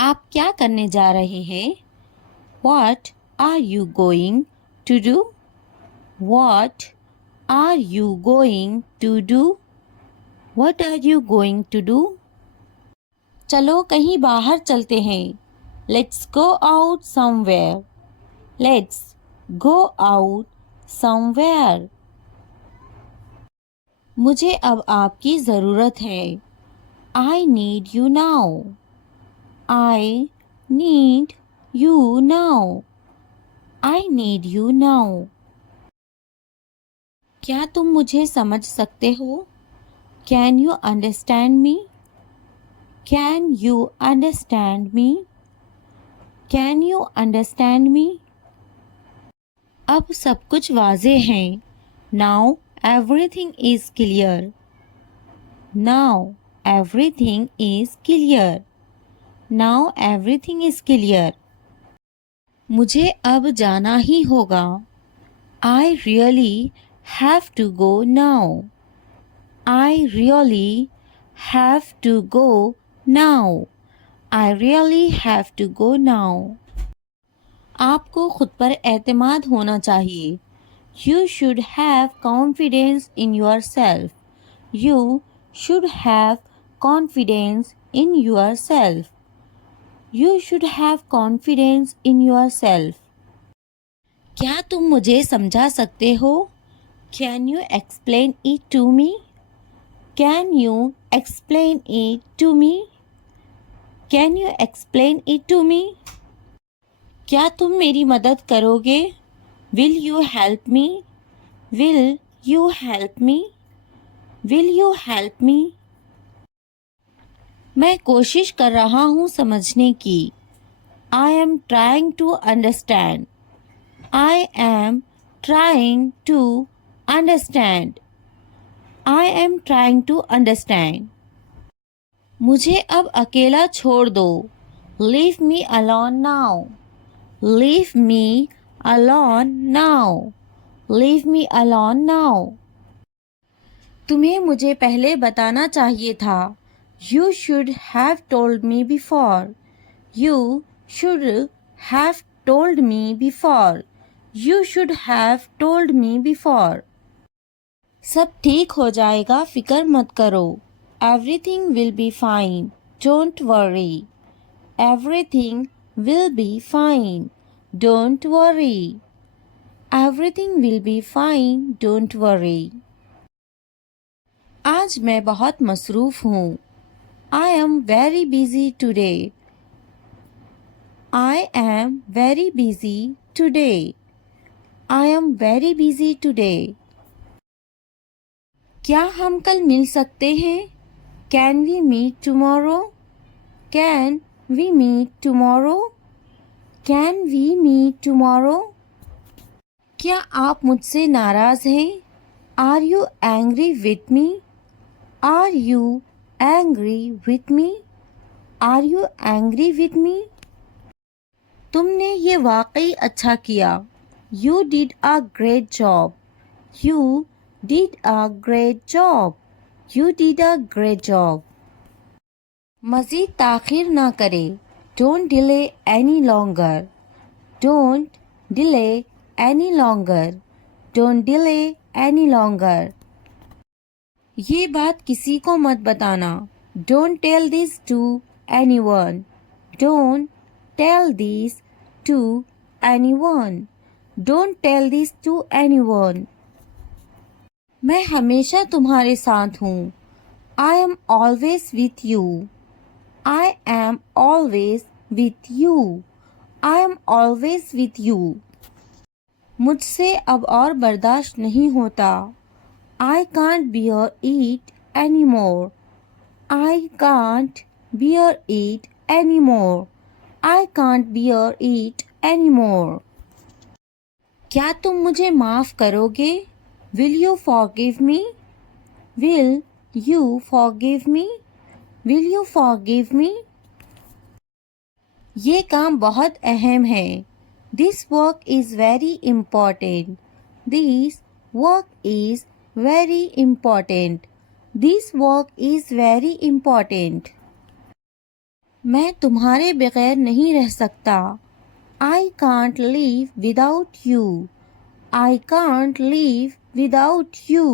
आप क्या करने जा रहे हैं? What are you going to do? What are you going to do? What are you going to do? चलो कहीं बाहर चलते हैं. Let's go out somewhere. Let's go out somewhere. मुझे अब आपकी ज़रूरत है. I need you now. I need you now. I need you now. क्या तुम मुझे समझ सकते हो? Can you understand me? Can you understand me? Can you understand me? अब सब कुछ वाज़े है. Now everything is clear. Now everything is clear. Now everything is clear. मुझे अब जाना ही होगा. I really have to go now. I really have to go now. I really have to go now. आपको खुद पर एतमाद होना चाहिए. You should have confidence in yourself. You should have confidence in yourself. You should have confidence in yourself. क्या तुम मुझे समझा सकते हो? Can you explain it to me? Can you explain it to me? Can you explain it to me? क्या तुम मेरी मदद करोगे? Will you help me? Will you help me? Will you help me? मैं कोशिश कर रहा हूँ समझने की. I am trying to understand. I am trying to understand. I am trying to understand. मुझे अब अकेला छोड़ दो. Leave me alone now. Leave me alone now. Leave me alone now. तुम्हें मुझे पहले बताना चाहिए था. You should have told me before. You should have told me before. You should have told me before. सब ठीक हो जाएगा, फिक्र मत करो. Everything will be fine. Don't worry. Everything will be fine. Don't worry. Everything will be fine. Don't worry. आज मैं बहुत मसरूफ़ हूँ. I am very busy today. I am very busy today. I am very busy today. क्या हम कल मिल सकते हैं? Can we meet tomorrow? Can we meet tomorrow? Can we meet tomorrow? क्या आप मुझसे नाराज़ हैं? Are you angry with me? Are you angry with me? Are you angry with me? तुमने ये वाकई अच्छा किया. You did a great job. You did a great job. You did a great job. मज़ीद ताख़ीर ना करें. Don't delay any longer. Don't delay any longer. Don't delay any longer. ये बात किसी को मत बताना. Don't tell this to anyone. Don't tell this to anyone. Don't tell this to anyone. मैं हमेशा तुम्हारे साथ हूँ. I am always with you. I am always with you. I am always with you. मुझसे अब और बर्दाश्त नहीं होता. I can't bear it anymore. I can't bear it anymore. I can't bear it anymore. क्या तुम मुझे माफ़ करोगे? Will you forgive me? Will you forgive me? Will you forgive me? ये काम बहुत अहम है. This work is very important. This work is very important. This work is very important. मैं तुम्हारे बगैर नहीं रह सकता। I can't live without you. I can't live without you.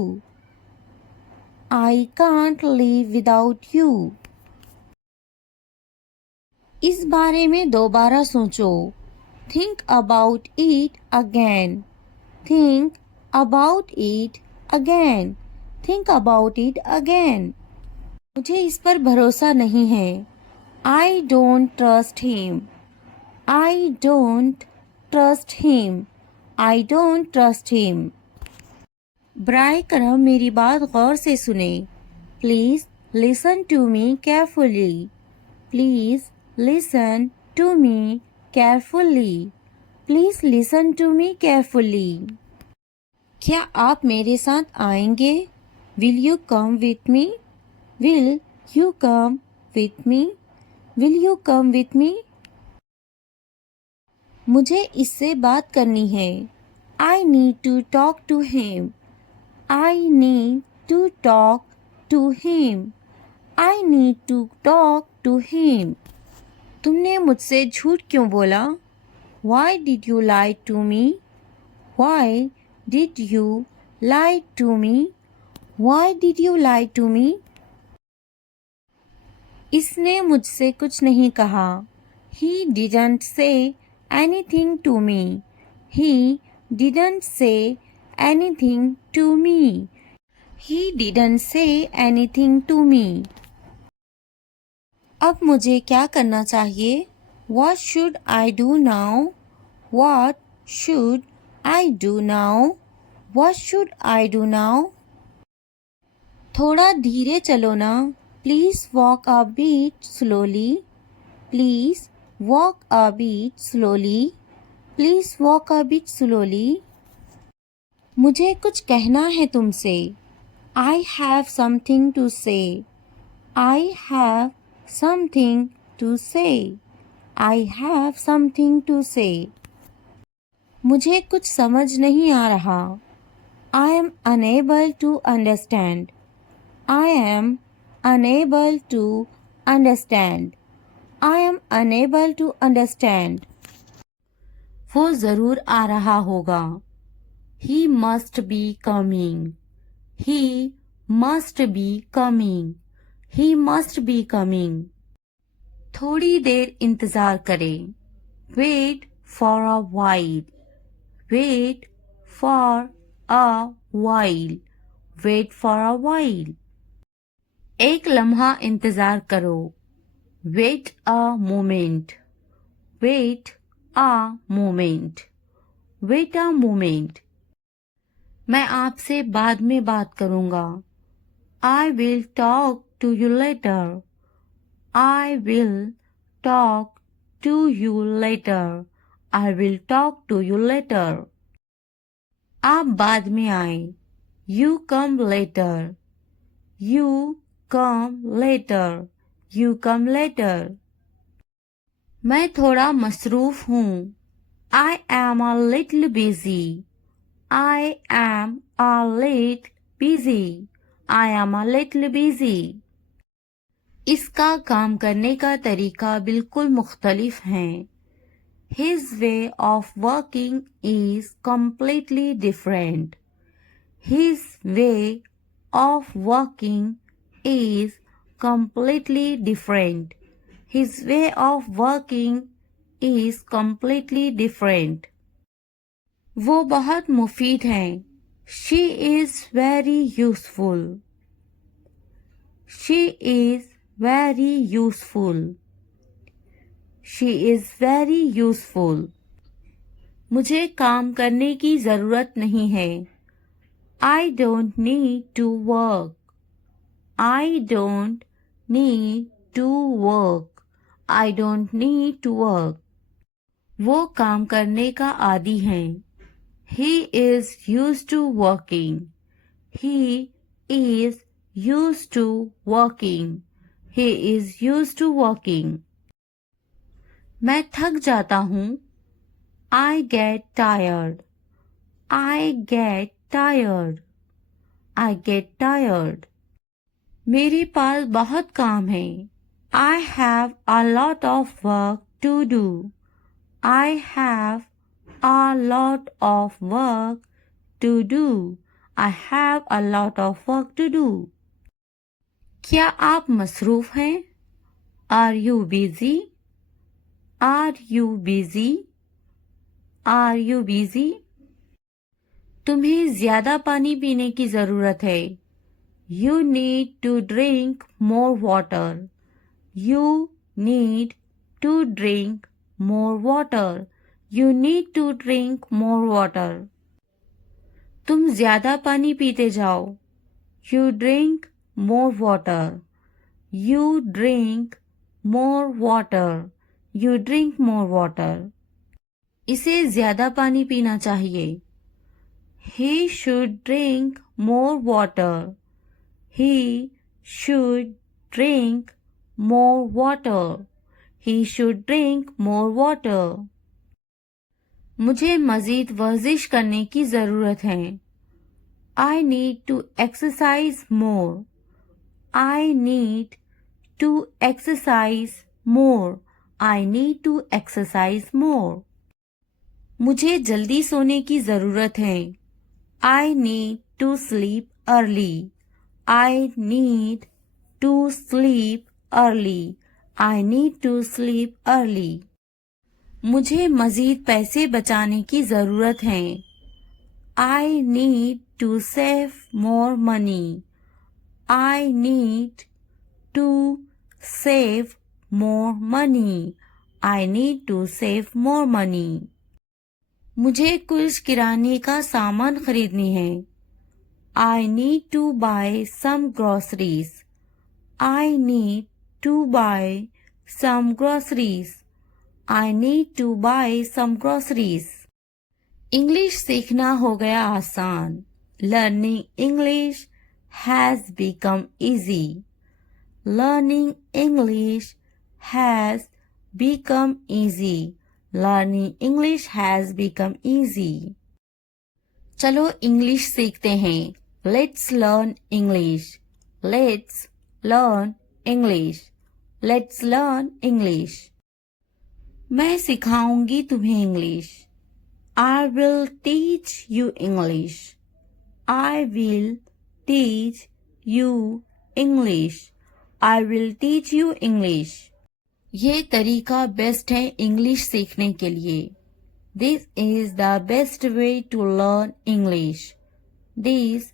I can't live without you. इस बारे में दोबारा सोचो। Think about it again. Think about it again. Think about it again. मुझे इस पर भरोसा नहीं है। I don't trust him. I don't trust him. I don't trust him. बराए करम मेरी बात गौर से सुने। Please listen to me carefully. Please listen to me carefully. Please listen to me carefully. क्या आप मेरे साथ आएंगे? Will you come with me? Will you come with me? Will you come with me? मुझे इससे बात करनी है। I need to talk to him. I need to talk to him. I need to talk to him. तुमने मुझसे झूठ क्यों बोला? Why did you lie to me? Why did you lie to me? Why did you lie to me? इसने मुझसे कुछ नहीं कहा। He didn't say anything to me. He didn't say anything to me. He didn't say anything to me. अब मुझे क्या करना चाहिए? What should I do now? What should I do now? What should I do now? थोड़ा धीरे चलो ना। Please walk a bit slowly. Please walk a bit slowly. Please walk a bit slowly. मुझे कुछ कहना है तुमसे। I have something to say. I have something to say. I have something to say. मुझे कुछ समझ नहीं आ रहा। I am unable to understand. I am unable to understand. I am unable to understand. वो ज़रूर आ रहा होगा। He must be coming. He must be coming. He must be coming. थोड़ी देर इंतज़ार करें। Wait for a while. Wait for a while. Wait for a while. एक लम्हा इंतज़ार करो। Wait a moment. Wait a moment. Wait a moment. मैं आपसे बाद में बात करूँगा। I will talk to you later. I will talk to you later. I will talk to you later. आप बाद में आए। You come later. You come later. You come later. मैं थोड़ा मसरूफ हूँ। I am a little busy. I am a little busy. I am a little busy. इसका काम करने का तरीका बिल्कुल मुख्तलिफ है। His way of working is completely different. His way of working is completely different. His way of working is completely different. वो बहुत मुफीद हैं। She is very useful. She is very useful. She is very useful. मुझे काम करने की ज़रूरत नहीं है। I don't need to work. I don't need to work. I don't need to work. वो काम करने का आदी हैं। He is used to working. He is used to working. He is used to working. मैं थक जाता हूँ। I get tired. I get tired. I get tired. मेरे पास बहुत काम है। I have a lot of work to do. I have a lot of work to do. I have a lot of work to do. क्या आप मसरूफ हैं? Are you busy? Are you busy? Are you busy? तुम्हें ज्यादा पानी पीने की जरूरत है. You need to drink more water. You need to drink more water. You need to drink more water. तुम ज्यादा पानी पीते जाओ. You drink more water. You drink more water. You drink more water. इसे ज्यादा पानी पीना चाहिए. He should drink more water. He should drink more water. He should drink more water. मुझे मज़ीद वर्जिश करने की ज़रूरत है. I need to exercise more. I need to exercise more. I need to exercise more. मुझे जल्दी सोने की ज़रूरत है. I need to sleep early. I need to sleep early. I need to sleep early. मुझे मज़ीद पैसे बचाने की ज़रूरत है. I need to save more money. I need to save more money. I need to save more money. मुझे कुछ किराने का सामान खरीदनी है. I need to buy some groceries. I need to buy some groceries. I need to buy some groceries. English सीखना हो गया आसान. Learning English has become easy. Learning English has become easy. Learning English has become easy. चलो English सीखते हैं. Let's learn English. Let's learn English. Let's learn English. मैं सिखाऊंगी तुम्हें English. I will teach you English. I will teach you English. I will teach you English. ये तरीका best है English सीखने के लिए. This is the best way to learn English. This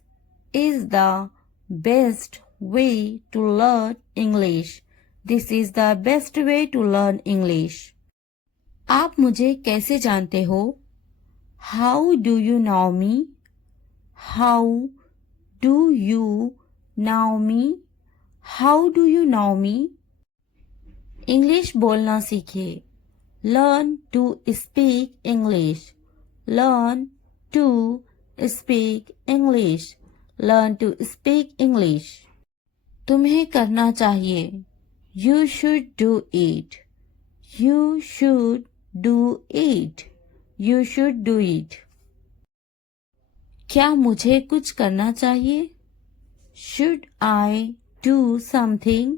is the best way to learn English. This is the best way to learn English. आप मुझे कैसे जानते हो? How do you know me? How do you know me? How do you know me? English बोलना सीखिए. Learn to speak English. Learn to speak English. Learn to speak English. तुम्हें करना चाहिए. You should do it. You should do it. You should do it. क्या मुझे कुछ करना चाहिए? Should I do something?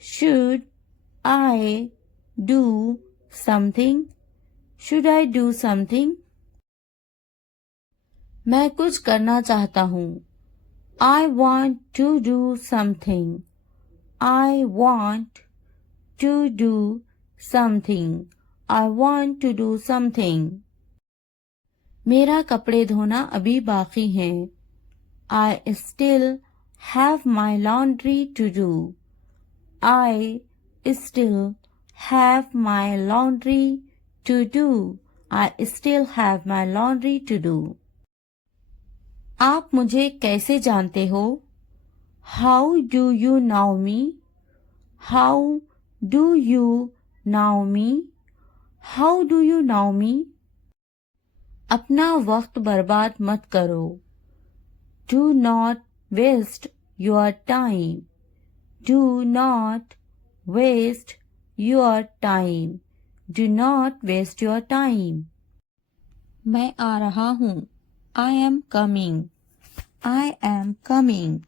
Should I do something? Should I do something? मैं कुछ करना चाहता हूँ. I want to do something. I want to do something. I want to do something. मेरा कपड़े धोना अभी बाकी है. I still have my laundry to do. I still have my laundry to do. I still have my laundry to do. आप मुझे कैसे जानते हो? How do you know me? How do you know me? How do you know me? अपना वक्त बर्बाद मत करो. Do not waste your time. Do not waste your time. Do not waste your time. मैं आ रहा हूँ. I am coming. I am coming.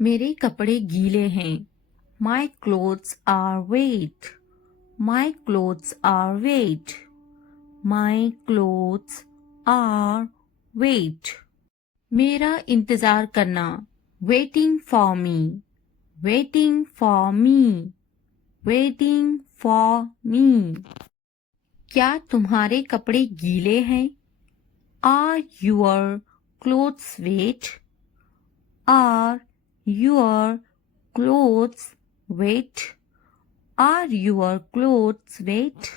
मेरे कपड़े गीले हैं. My clothes are wet. My clothes are wet. My clothes are wet. मेरा इंतज़ार करना. Waiting for me. Waiting for me. Waiting for me. क्या तुम्हारे कपड़े गीले हैं? Are your clothes wet? Are your clothes wet? Are your clothes wet?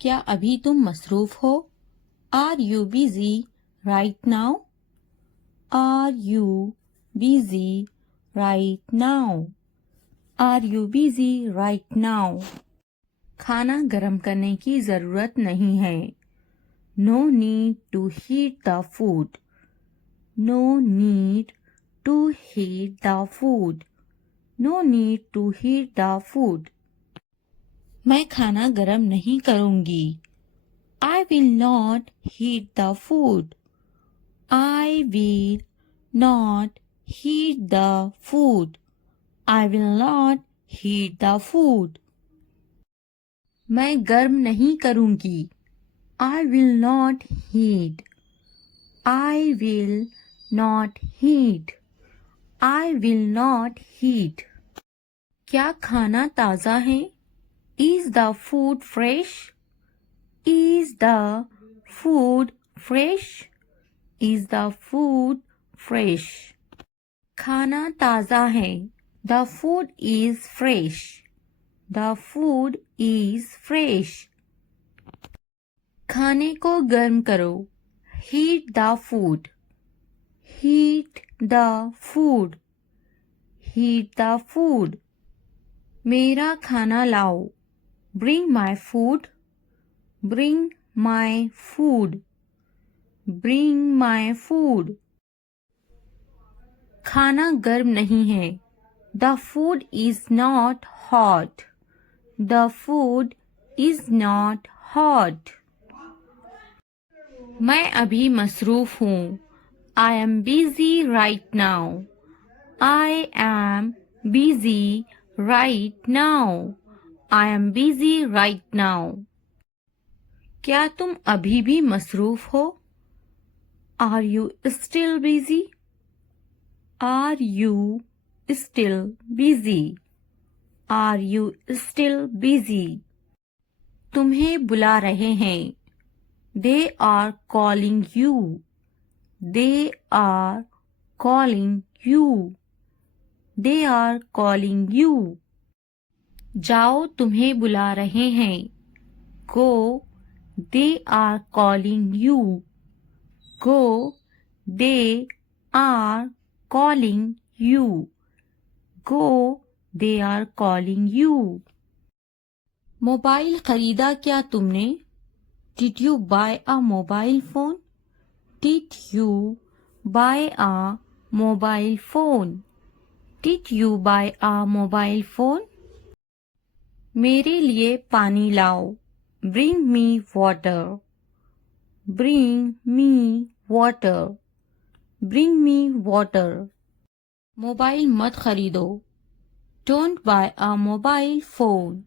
क्या अभी तुम मसरूफ हो? Are you busy right now? Are you busy right now? Are you busy right now? खाना गर्म करने की ज़रूरत नहीं है. No need to heat the food. No need to heat the food. No need to heat the food. मैं खाना गर्म नहीं करूँगी. I will not heat the food. I will not heat the food. I will not heat the food. मैं गर्म नहीं करूँगी. I will not heat. I will not heat. I will not heat. क्या खाना ताज़ा है? Is the food fresh? Is the food fresh? Is the food fresh? खाना ताज़ा है. The food is fresh. The food is fresh. खाने को गर्म करो. Heat the food. Heat the food. Heat the food. मेरा खाना लाओ. Bring my food. Bring my food. Bring my food. खाना गर्म नहीं है. The food is not hot. The food is not hot. मैं अभी मसरूफ हूँ. I am busy right now. I am busy right now. I am busy right now. क्या तुम अभी भी मसरूफ हो? Are you still busy? Are you still busy? Are you still busy? तुम्हें बुला रहे हैं. They are calling you. They are calling you. They are calling you. जाओ तुम्हें बुला रहे हैं. Go. They are calling you. Go. They are calling you. Go. They are calling you. Mobile खरीदा क्या तुमने? Did you buy a mobile phone? Did you buy a mobile phone? Did you buy a mobile phone? मेरे लिए पानी लाओ. Bring me water. Bring me water. Bring me water. Mobile मत खरीदो. Don't buy a mobile phone.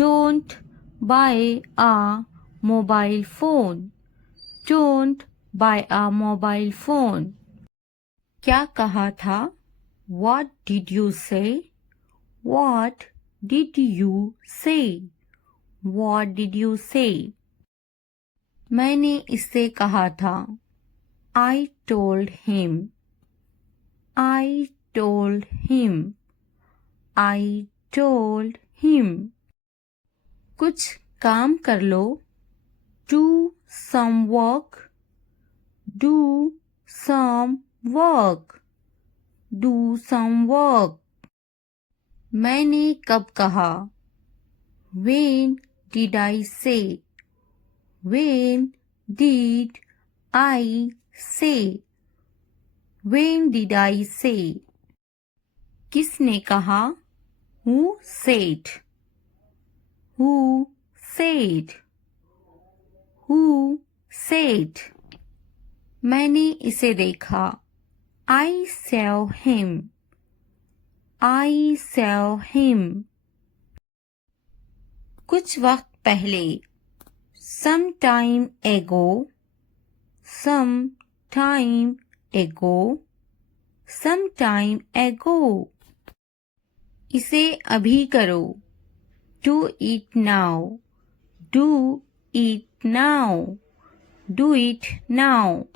Don't buy a mobile phone. Don't buy a mobile phone. क्या कहा था? What did you say? What did you say? What did you say? मैंने इससे कहा था. I told him. I told him. I told him. कुछ काम कर लो. Do some work. Do some work. Do some work. मैंने कब कहा? When did I say? When did I say? When did I say? किसने कहा? Who said? Who said? Who said? मैंने इसे देखा. I saw him. I saw him. कुछ वक्त पहले, some time ago, some time ago, some time ago. इसे अभी करो, do it now, do it now, do it now.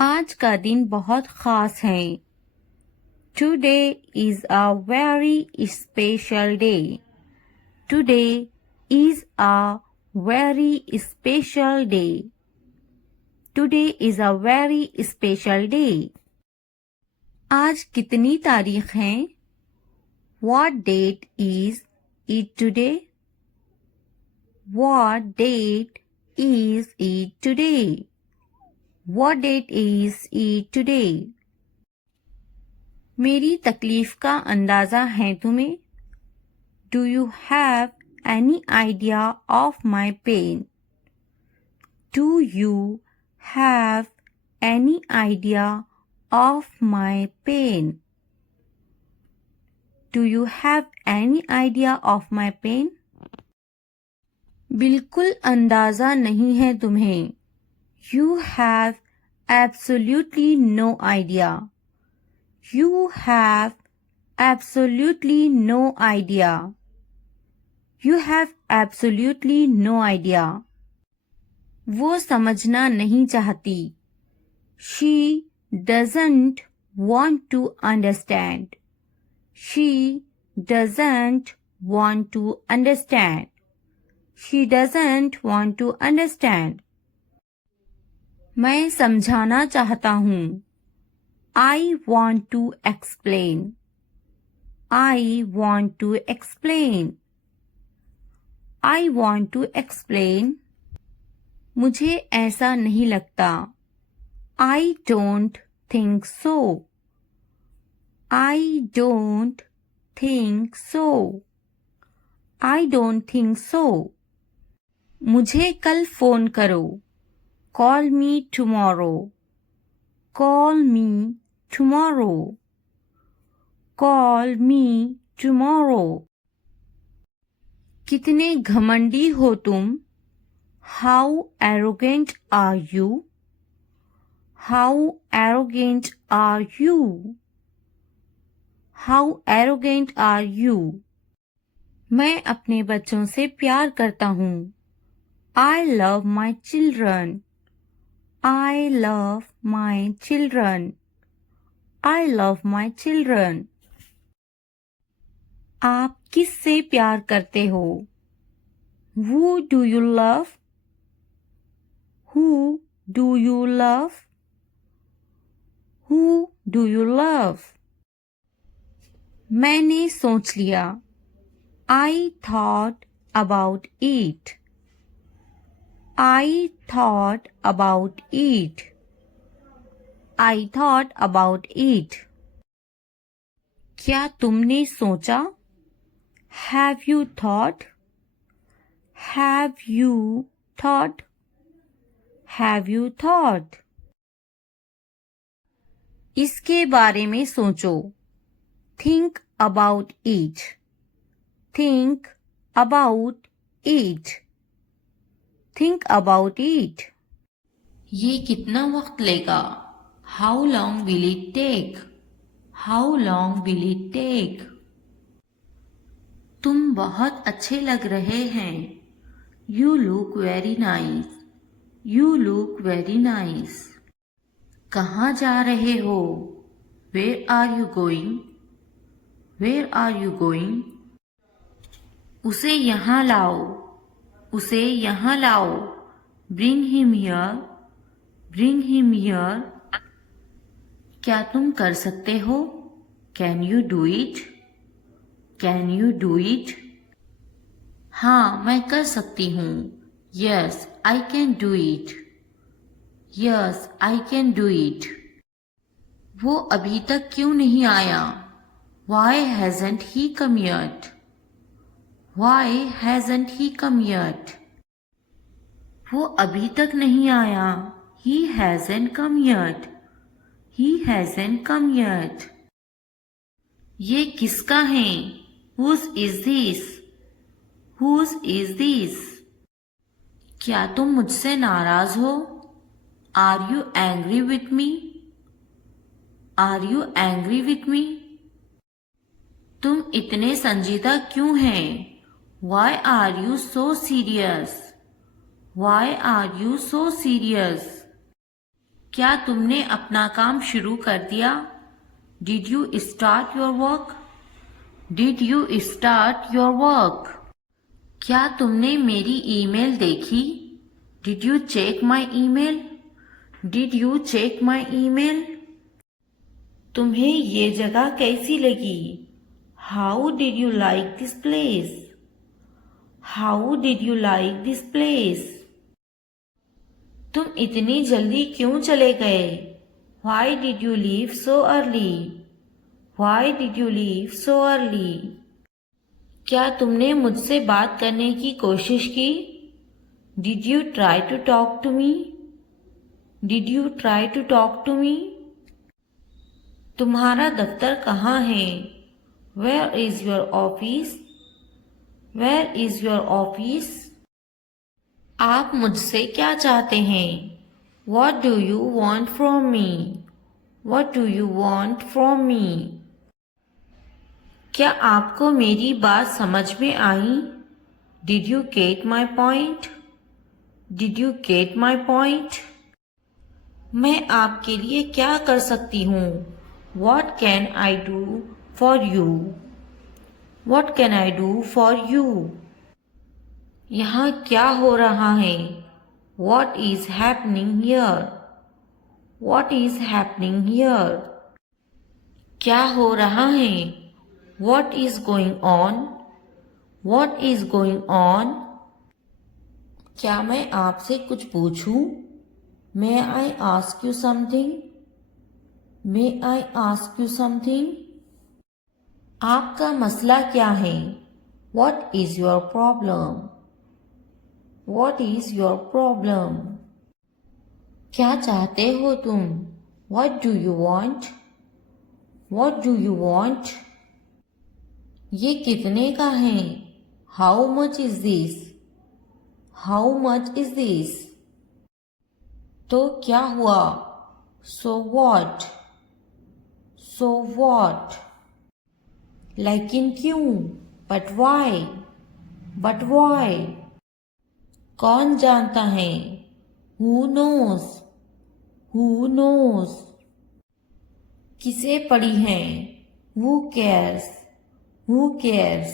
आज का दिन बहुत खास है. Today is a very special day. Today is a very special day. Today is a very special day. आज कितनी तारीख है? What date is it today? What date is it today? What date is it today? मेरी तकलीफ का अंदाज़ा है तुम्हें? Do you have any idea of my pain? Do you have any idea of my pain? Do you have any idea of my pain? बिल्कुल अंदाज़ा नहीं है तुम्हें. You have absolutely no idea. You have absolutely no idea. You have absolutely no idea. वो समझना नहीं चाहती. She doesn't want to understand. She doesn't want to understand. She doesn't want to understand. मैं समझाना चाहता हूँ. I want to explain. I want to explain. I want to explain. मुझे ऐसा नहीं लगता. I don't think so. I don't think so. I don't think so. मुझे कल फोन करो. Call me tomorrow. Call me tomorrow. Call me tomorrow. कितने घमंडी हो तुम? How arrogant are you? How arrogant are you? How arrogant are you? मैं अपने बच्चों से प्यार करता हूँ. I love my children. I love my children. I love my children. आप किससे प्यार करते हो? Who do you love? Who do you love? Who do you love? मैंने सोच लिया. I thought about it. I thought about it. I thought about it. क्या तुमने सोचा? Have you thought? Have you thought? Have you thought? इसके बारे में सोचो. Think about it. Think about it. Think about it. ये कितना वक्त लेगा? How long will it take? How long will it take? तुम बहुत अच्छे लग रहे हैं. You look very nice. You look very nice. कहाँ जा रहे हो? Where are you going? Where are you going? उसे यहाँ लाओ. उसे यहाँ लाओ. Bring him here. Bring him here. क्या तुम कर सकते हो? Can you do it? Can you do it? हाँ, मैं कर सकती हूँ. Yes, I can do it. Yes, I can do it. वो अभी तक क्यों नहीं आया? Why hasn't he come yet? Why hasn't he come yet? वो अभी तक नहीं आया. He hasn't come yet. He hasn't come yet. ये किसका है? Whose is this? Whose is this? क्या तुम मुझसे नाराज हो? Are you angry with me? Are you angry with me? तुम इतने संजीदा क्यों हैं? Why are you so serious? Why are you so serious? क्या तुमने अपना काम शुरू कर दिया? Did you start your work? Did you start your work? क्या तुमने मेरी ईमेल देखी? Did you check my email? Did you check my email? तुम्हें ये जगह कैसी लगी? How did you like this place? How did you like this place? तुम इतनी जल्दी क्यों चले गए? Why did you leave so early? Why did you leave so early? क्या तुमने मुझसे बात करने की कोशिश की? Did you try to talk to me? Did you try to talk to me? तुम्हारा दफ्तर कहाँ है? Where is your office? Where is your office? आप मुझसे क्या चाहते हैं? What do you want from me? What do you want from me? क्या आपको मेरी बात समझ में आई? Did you get my point? Did you get my point? मैं आपके लिए क्या कर सकती हूँ? What can I do for you? What can I do for you? यहाँ क्या हो रहा है? What is happening here? What is happening here? क्या हो रहा है? What is going on? What is going on? क्या मैं आपसे कुछ पूछूं? May I ask you something? May I ask you something? आपका मसला क्या है? What is your problem? What is your problem? क्या चाहते हो तुम? What do you want? What do you want? ये कितने का है? How much is this? How much is this? तो क्या हुआ? So what? So what? लेकिन क्यों? But why? But why? कौन जानता है? Who knows? Who knows? किसे पड़ी है? Who cares? Who cares?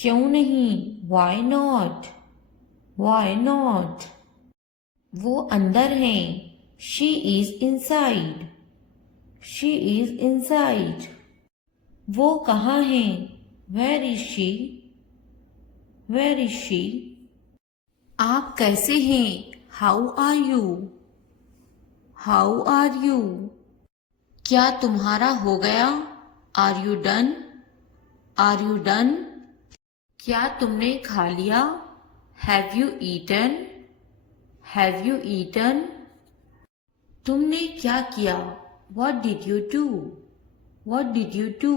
क्यों नहीं? Why not? Why not? वो अंदर है. She is inside. She is inside. वो कहाँ है? Where is she? Where is she? आप कैसे हैं? How are you? How are you? क्या तुम्हारा हो गया? Are you done? Are you done? क्या तुमने खा लिया? Have you eaten? Have you eaten? तुमने क्या किया? What did you do? What did you do?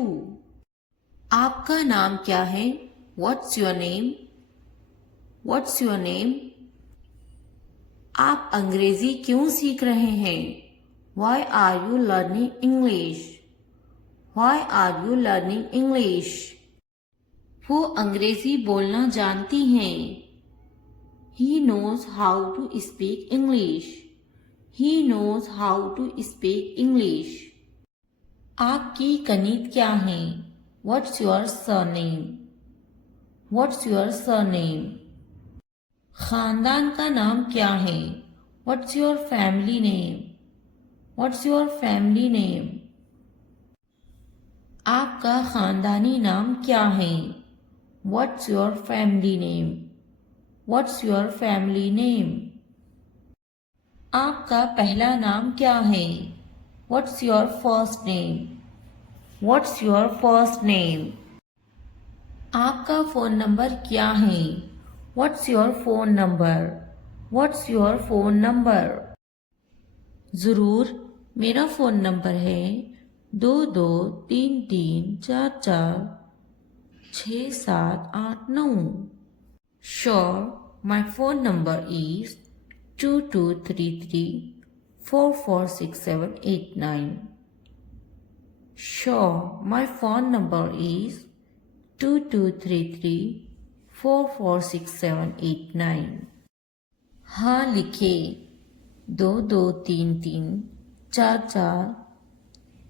आपका नाम क्या है? What's your name? What's your name? आप अंग्रेजी क्यों सीख रहे हैं? Why are you learning English? Why are you learning English? वो अंग्रेजी बोलना जानती हैं. He knows how to speak English. He knows how to speak English. आपकी कनीत क्या है? What's your surname? What's your surname? खानदान का नाम क्या है? What's your family name? What's your family name? आपका खानदानी नाम क्या है? What's your family name? What's your family name? आपका पहला नाम क्या है? What's your first name? What's your first name? आपका फ़ोन नंबर क्या है? What's your phone number? What's your phone number? ज़रूर, मेरा फ़ोन नंबर है 2 2 3 3 4 4 6 7 8 9. Sure, my phone number is 2233 446789. Sure, my phone number is 2233 446789. हाँ लिखे 2 2 3 3 4 4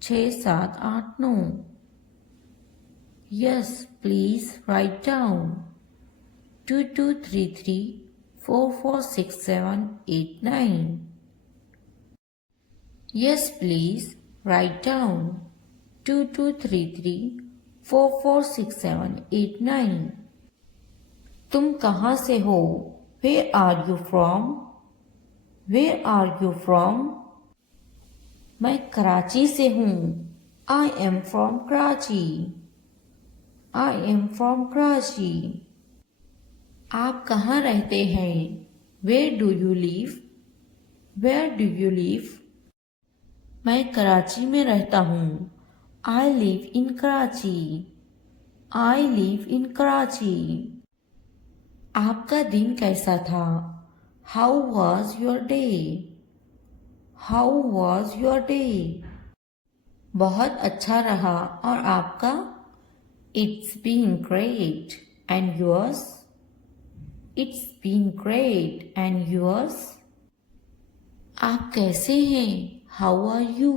6 7 8 9. Yes, please write down 2233 446789. Yes, please write down 2233 446789. तुम कहाँ से हो? Where are you from? Where are you from? मैं कराची से हूँ. I am from Karachi. I am from Karachi. आप कहाँ रहते हैं? Where do you live? Where do you live? मैं कराची में रहता हूँ. I live in Karachi. I live in Karachi. आपका दिन कैसा था? How was your day? How was your day? बहुत अच्छा रहा और आपका? It's been great. And yours? It's been great. And yours? आप कैसे हैं? How are you?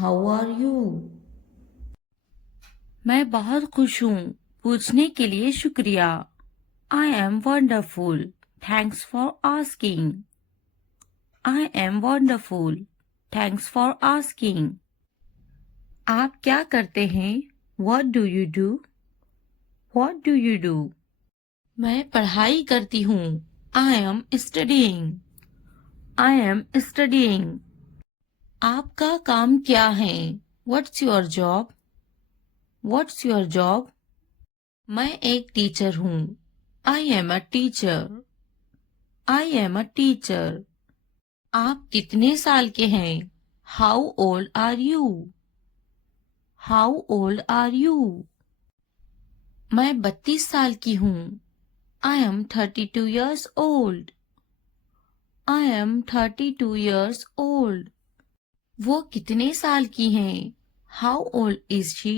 How are you? मैं बहुत खुश हूँ. पूछने के लिए शुक्रिया. I am wonderful. Thanks for asking. I am wonderful. Thanks for asking. आप क्या करते हैं? What do you do? What do you do? मैं पढ़ाई करती हूँ. I am studying. I am studying. आपका काम क्या है? What's your job? What's your job? मैं एक टीचर हूँ. I am a teacher. I am a teacher. आप कितने साल के हैं? How old are you? How old are you? मैं 32 साल की हूँ. I am 32 years old. I am 32 years old. वो कितने साल की हैं? How old is she?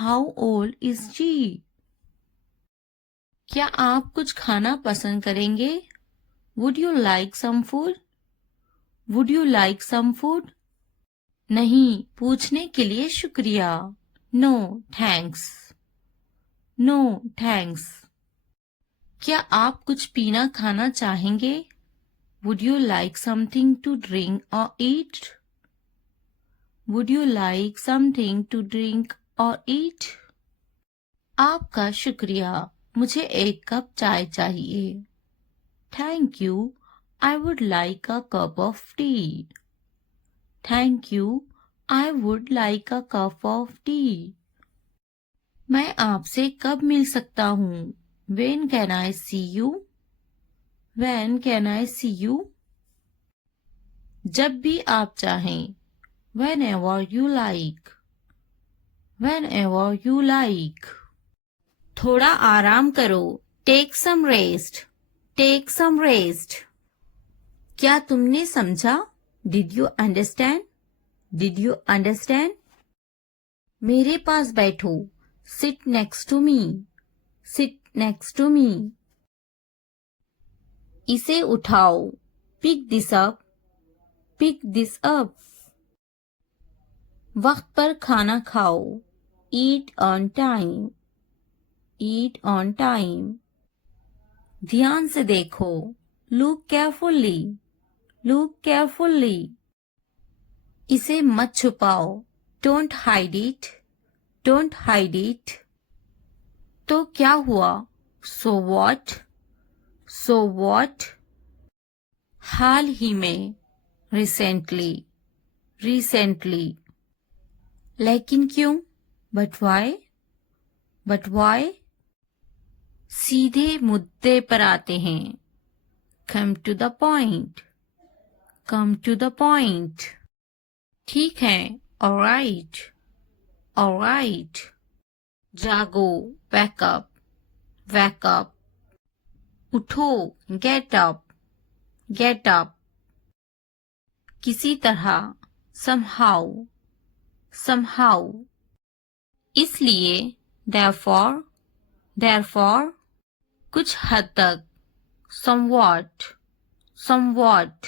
How old is she? क्या आप कुछ खाना पसंद करेंगे? Would you like some food? Would you like some food? नहीं, पूछने के लिए शुक्रिया. No, thanks. No, thanks. क्या आप कुछ पीना खाना चाहेंगे? Would you like something to drink or eat? Would you like something to drink or eat? आपका शुक्रिया. मुझे एक कप चाय चाहिए. Thank you. I would like a cup of tea. Thank you. I would like a cup of tea. मैं आपसे कब मिल सकता हूँ? When can I see you? When can I see you? जब भी आप चाहें. Whenever you like. Whenever you like. थोड़ा आराम करो. Take some rest. Take some rest. क्या तुमने समझा? Did you understand? Did you understand? मेरे पास बैठो. Sit next to me. Sit next to me. इसे उठाओ. Pick this up. Pick this up. वक्त पर खाना खाओ. Eat on time. Eat on time. ध्यान से देखो. Look carefully. Look carefully. इसे मत छुपाओ. Don't hide it. Don't hide it. तो क्या हुआ? So what? So what? हाल ही में. Recently. Recently. लेकिन क्यों? But why? But why? सीधे मुद्दे पर आते हैं. Come to the point. Come to the point. ठीक है, ऑलराइट, ऑलराइट। जागो, wake up, wake up। उठो, get up, get up। किसी तरह, somehow, somehow। इसलिए, therefore, therefore। कुछ हद तक, somewhat, somewhat।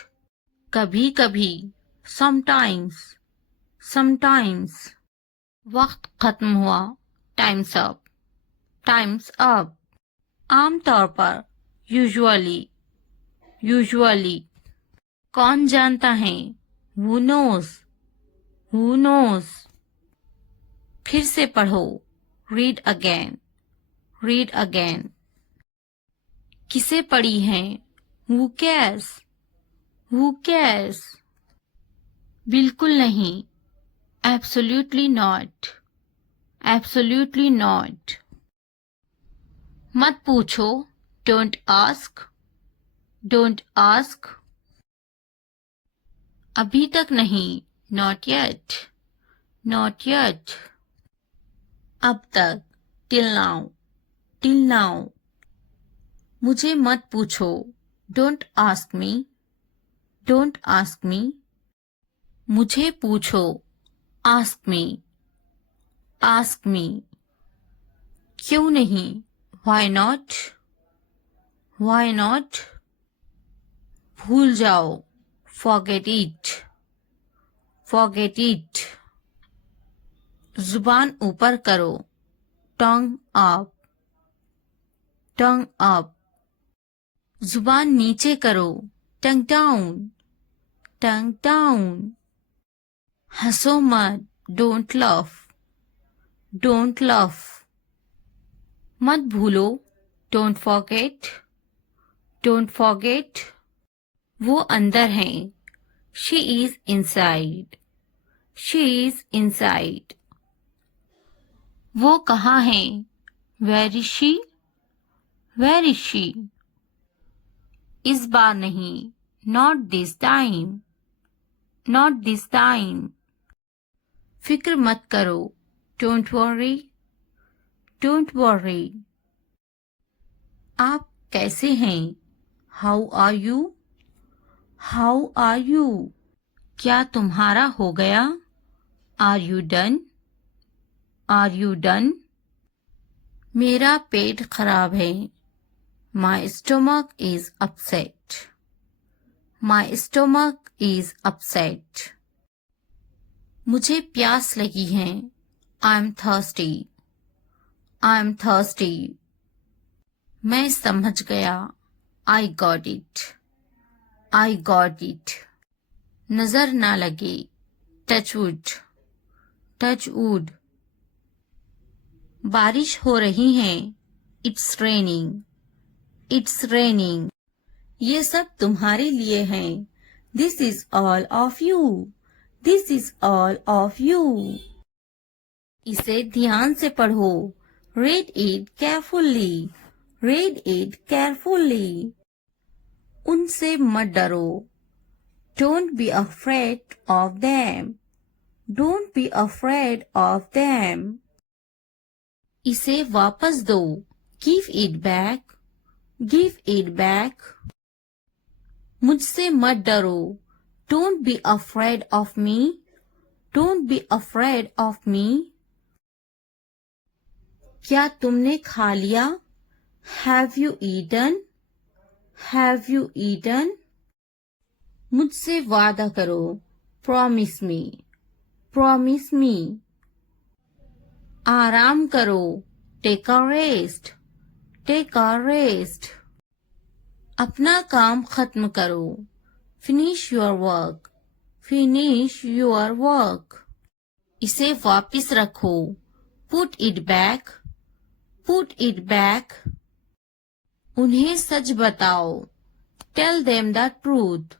कभी कभी, sometimes, sometimes। वक्त खत्म हुआ, time's up, time's up। आमतौर पर, usually, usually। कौन जानता है, who knows, who knows। फिर से पढ़ो, read again, read again। किसे पढ़ी है, who cares, who cares। बिल्कुल नहीं, absolutely not, absolutely not। मत पूछो, don't ask, don't ask। अभी तक नहीं, not yet, not yet। अब तक, till now, till now। मुझे मत पूछो, don't ask me, don't ask me। मुझे पूछो, ask me, ask me। क्यों नहीं, why not, why not। भूल जाओ, forget it, forget it। जुबान ऊपर करो, tongue up, tongue up। जुबान नीचे करो, tongue down, tongue down। हंसो मत, don't laugh, don't laugh। मत भूलो, don't forget, don't forget। वो अंदर है, she is inside, she is inside। वो कहाँ है, where is she, where is she। इस बार नहीं, not this time, not this time। फिक्र मत करो, don't worry, don't worry। आप कैसे हैं, how are you, how are you। क्या तुम्हारा हो गया, are you done, are you done। मेरा पेट खराब है, my stomach is upset, my stomach is upset। मुझे प्यास लगी है, I'm thirsty, I'm thirsty। मैं समझ गया, I got it, I got it। नजर ना लगे, touch wood, touch wood। बारिश हो रही है, it's raining, it's raining। ये सब तुम्हारे लिए है, this is all of you, this is all of you। इसे ध्यान से पढ़ो, read it carefully, read it carefully। उनसे मत डरो, don't be afraid of them, don't be afraid of them। इसे वापस दो, give it back, give it back। मुझसे मत डरो, don't be afraid of me, don't be afraid of me। क्या तुमने खा लिया, have you eaten, have you eaten। मुझसे वादा करो, promise me, promise me। आराम करो, take a rest, take a rest। अपना काम खत्म करो, finish your work, finish your work। इसे वापस रखो, put it back, put it back। उन्हें सच बताओ, tell them the truth,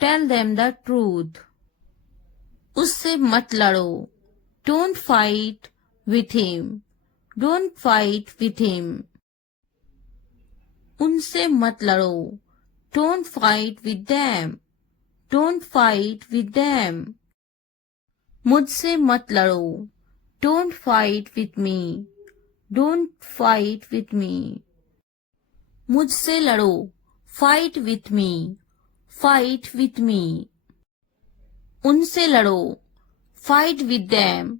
tell them the truth। उससे मत लड़ो, don't fight with him, don't fight with him। उनसे मत लड़ो, don't fight with them, don't fight with them। मुझसे मत लड़ो, don't fight with me, don't fight with me. मुझसे लड़ो, fight with me, fight with me. उनसे लड़ो, fight with them,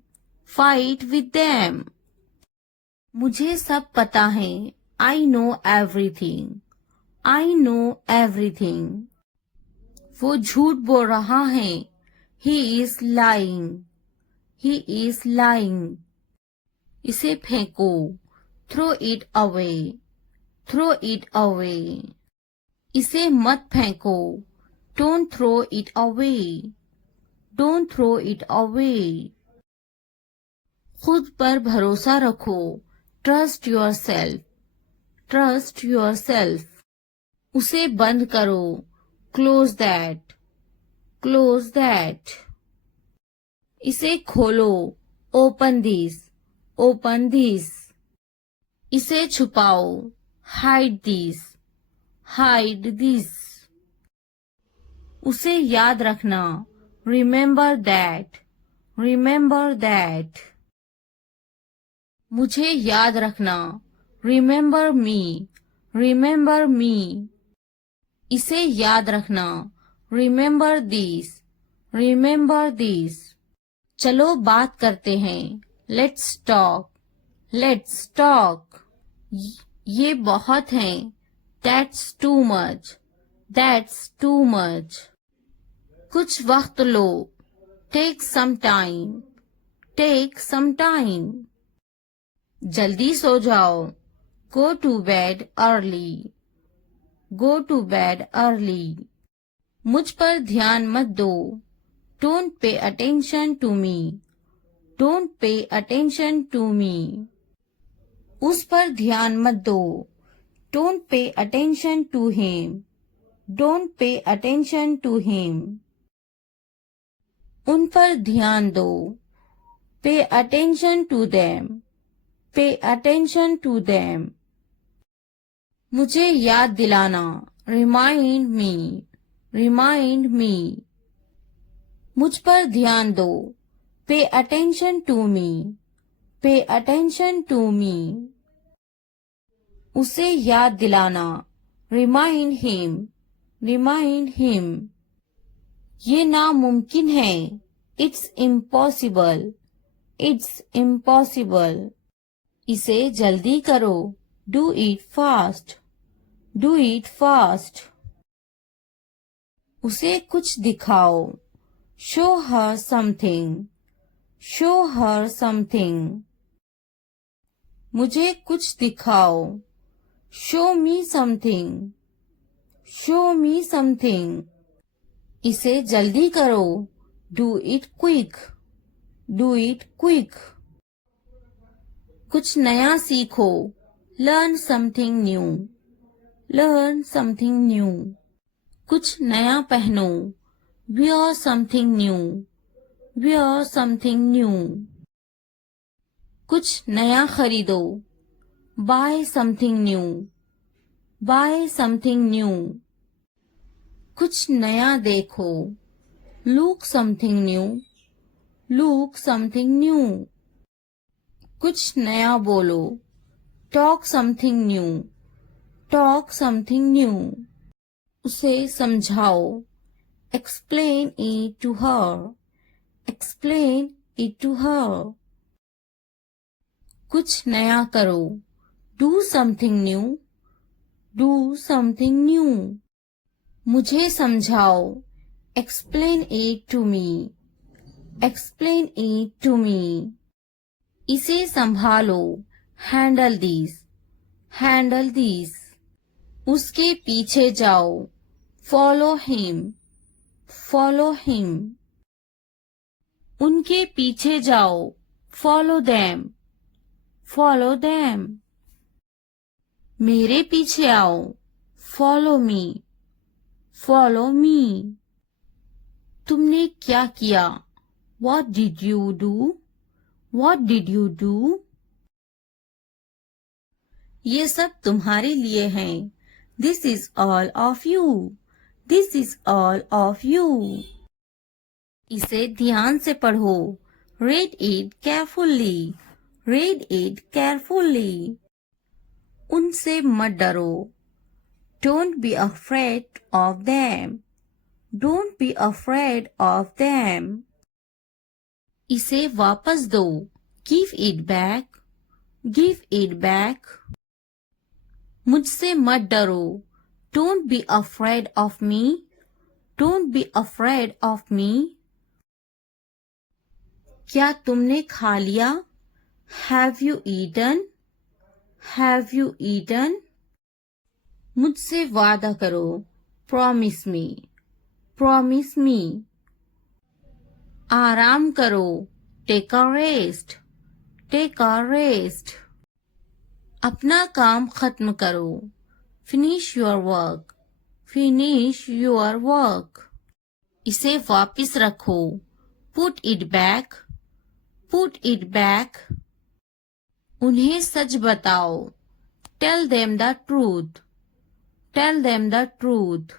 fight with them. मुझे सब पता है, I know everything, I know everything. वो झूठ बोल रहा है, he is lying, he is lying. इसे फेंको, throw it away, throw it away. इसे मत फेंको, don't throw it away, don't throw it away. खुद पर भरोसा रखो, trust your self, trust your self. उसे बंद करो, क्लोज दैट, क्लोज दैट। इसे खोलो, ओपन दिस, ओपन दिस। इसे छुपाओ, हाइड दिस, हाइड दिस। उसे याद रखना, रिमेंबर दैट, रिमेंबर दैट। मुझे याद रखना, रिमेंबर मी, रिमेंबर मी। इसे याद रखना, रिमेंबर दिस, रिमेंबर दिस। चलो बात करते हैं, लेट्स टॉक, लेट्स टॉक। ये बहुत है, that's too much, that's too much. कुछ वक्त लो, take some time, take some time. जल्दी सो जाओ, go to bed early, go to bed early. मुझ पर ध्यान मत दो, don't pay attention to me, don't pay attention to me. उस पर ध्यान मत दो, don't pay attention to him, don't pay attention to him. उन पर ध्यान दो, pay attention to them, pay attention to them. मुझे याद दिलाना, रिमाइंड मी, रिमाइंड मी। मुझ पर ध्यान दो, पे अटेंशन टू मी, पे अटेंशन टू मी। उसे याद दिलाना, रिमाइंड हिम, रिमाइंड हिम। ये नामुमकिन है, इट्स इम्पॉसिबल, इट्स इम्पॉसिबल। इसे जल्दी करो, do it fast, do it fast. उसे कुछ दिखाओ, show her something, show her something. मुझे कुछ दिखाओ, show me something, show me something. इसे जल्दी करो, do it quick, do it quick. कुछ नया सीखो, learn something new, learn something new. कुछ नया पहनो, wear something new, wear something new. कुछ नया खरीदो, buy something new, buy something new. कुछ नया देखो, look something new, look something new. कुछ नया बोलो, talk something new, talk something new. उसे समझाओ, explain it to her, explain it to her. कुछ नया करो, do something new, do something new. मुझे समझाओ, explain it to me, explain it to me. इसे संभालो, हैंडल दिस, हैंडल दिस। उसके पीछे जाओ, फॉलो हिम, फॉलो हिम। उनके पीछे जाओ, फॉलो देम, फॉलो देम। मेरे पीछे आओ, फॉलो मी, फॉलो मी। तुमने क्या किया, what did you do, what did you do. ये सब तुम्हारे लिए हैं, this is all of you, this is all of you. इसे ध्यान से पढ़ो. Read it carefully. Read it carefully. उनसे मत डरो. Don't be afraid of them. Don't be afraid of them. इसे वापस दो. Give it back. Give it back. मुझसे मत डरो. Don't be afraid of me. Don't be afraid of me. क्या तुमने खा लिया? Have you eaten? Have you eaten? मुझसे वादा करो. Promise me. Promise me. आराम करो. Take a rest. Take a rest. अपना काम खत्म करो. Finish your work. Finish your work. इसे वापस रखो. Put it back. Put it back. उन्हें सच बताओ. Tell them the truth. Tell them the truth.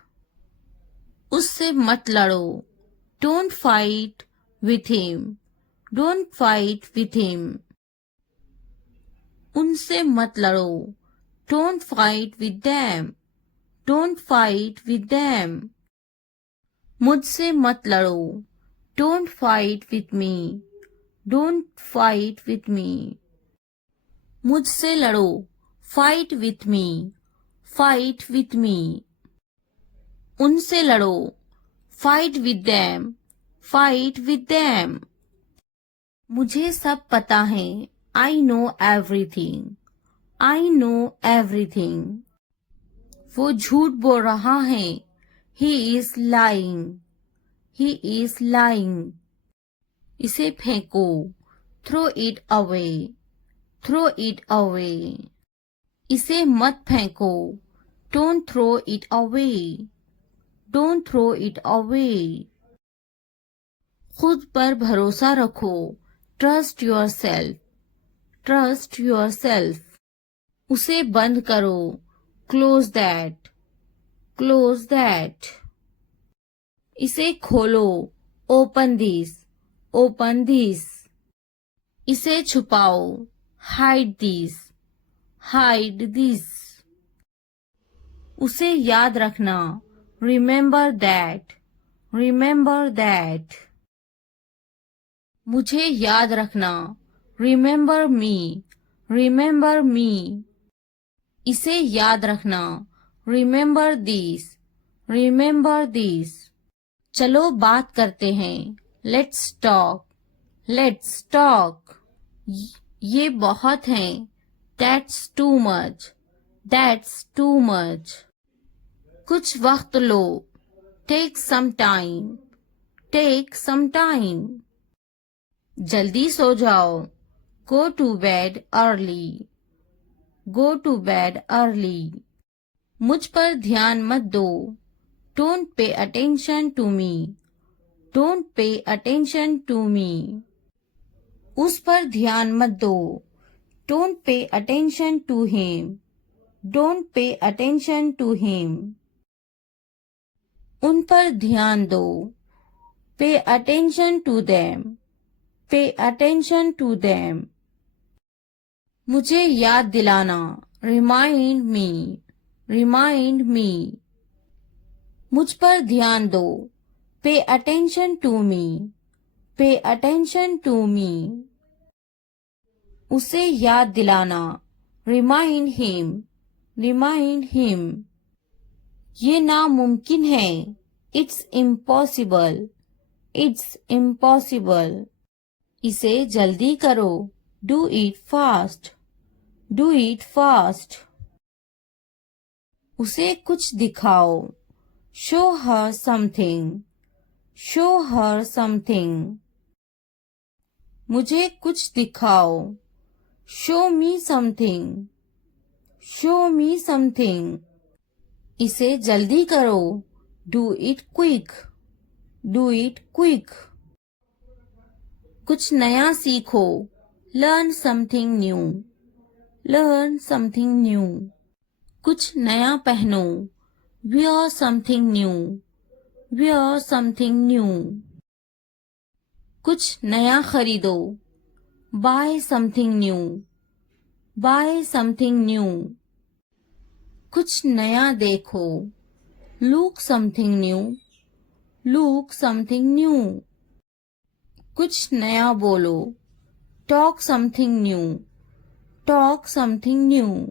उससे मत लड़ो. Don't fight with him. Don't fight with him. उनसे मत लड़ो. Don't fight with them. Don't fight with them. मुझसे मत लड़ो. Don't fight with me. Don't fight with me. मुझसे लड़ो. Fight with me. Fight with me. उनसे लड़ो. Fight with them. Fight with them. मुझे सब पता है. I know everything. I know everything. वो झूठ बोल रहा है. He is lying. He is lying. इसे फेंको. Throw it away. Throw it away. इसे मत फेंको. Don't throw it away. Don't throw it away. खुद पर भरोसा रखो. Trust yourself. Trust yourself. उसे बंद करो. Close that. Close that. इसे खोलो. Open this. Open this. इसे छुपाओ. Hide this. Hide this. उसे याद रखना. Remember that. Remember that. मुझे याद रखना. Remember me. Remember me. इसे याद रखना. Remember this. Remember this. चलो बात करते हैं. Let's talk. Let's talk. ये बहुत है. That's too much. That's too much. कुछ वक्त लो. Take some time. Take some time. जल्दी सो जाओ. Go to bed early. Go to bed early. मुझ पर ध्यान मत दो. Don't pay attention to me. Don't pay attention to me. उस पर ध्यान मत दो. Don't pay attention to him. Don't pay attention to him. उन पर ध्यान दो. Pay attention to them. Pay attention to them. मुझे याद दिलाना. Remind me. Remind me. मुझ पर ध्यान दो. Pay attention to me. Pay attention to me. उसे याद दिलाना. Remind him. Remind him. ये नामुमकिन है. It's impossible. It's impossible. इसे जल्दी करो. Do it fast. Do it fast. उसे कुछ दिखाओ. Show her something. Show her something. मुझे कुछ दिखाओ. Show me something. Show me something. इसे जल्दी करो. Do it quick. Do it quick. कुछ नया सीखो. Learn something new. Learn something new. कुछ नया पहनो. Wear something new. Wear something new. कुछ नया खरीदो. Buy something new. Buy something new. कुछ नया देखो. Look something new. Look something new. कुछ नया बोलो. Talk something new. Talk something new.